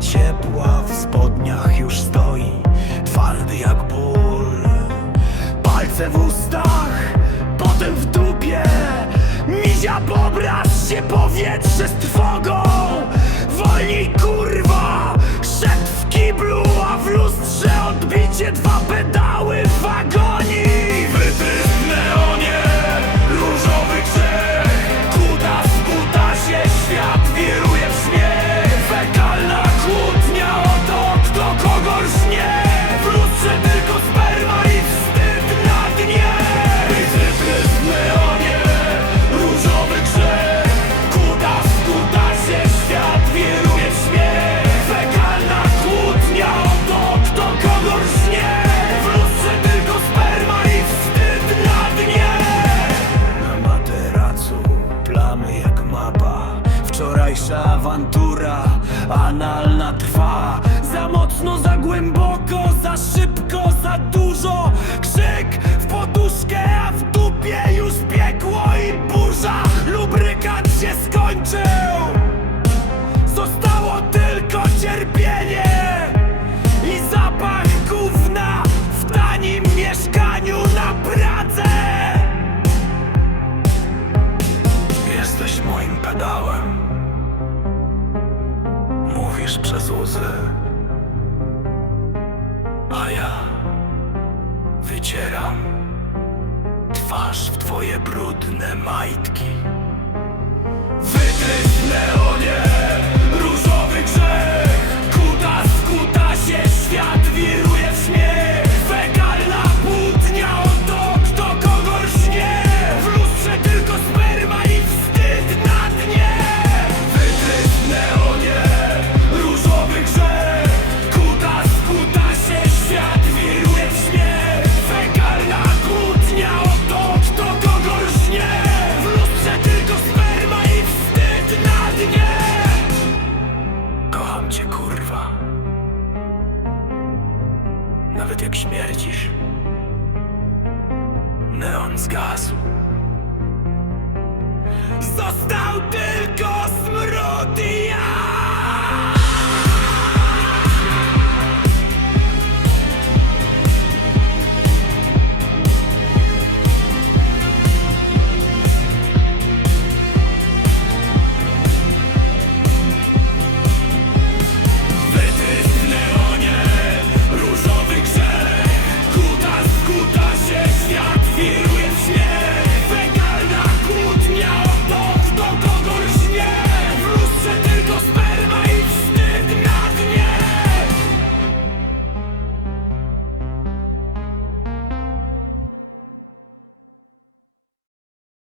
Ciepła w spodniach już stoi Twardy jak ból. Palce w ustach, potem w dupie. Mizia obraz się powietrze z trwogą. Wolniej kurwa, szedł w kiblu A w lustrze odbicie dwa pedały Jak mapa. Wczorajsza awantura Analna trwa. mówisz przez łzy, a ja wycieram twarz w twoje brudne majtki. nawet jak śmierdzisz. Neon zgasł. Został tylko